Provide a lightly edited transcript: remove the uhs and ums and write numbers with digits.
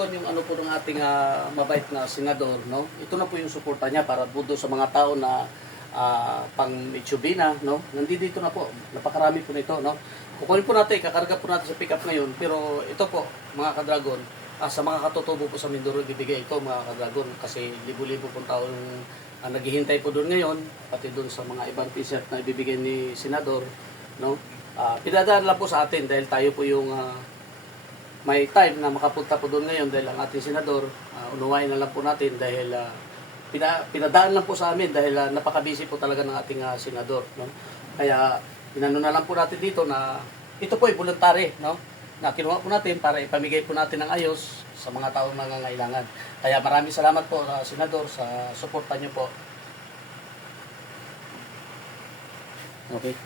Dragon, yung ano po ng ating mabait na senador, no? Ito na po yung suporta niya para budo sa mga tao na pang Mitsubina, no? Nandito na po, napakarami po nito, no? Kukunin po natin, kakarga po natin sa pick-up ngayon, pero ito po, mga ka-Dragon, sa mga katutubo po sa Mindoro, ibibigay ito, mga ka-Dragon, kasi libo-libo pong tao yung naghihintay po doon ngayon, pati doon sa mga ibang t-shirt na ibibigay ni senador, no? Pinadaan lang po sa atin dahil tayo po yung may time na makapunta po doon ngayon dahil ang ating senador, unawain na lang po natin dahil pinadaan lang po sa amin dahil napaka-busy po talaga ng ating senador. No? Kaya inano na lang po natin dito na ito po ay voluntary, no? Na kinuha po natin para ipamigay po natin ng ayos sa mga taong nangangailangan. Kaya maraming salamat po sa senador sa suporta niyo po. Okay.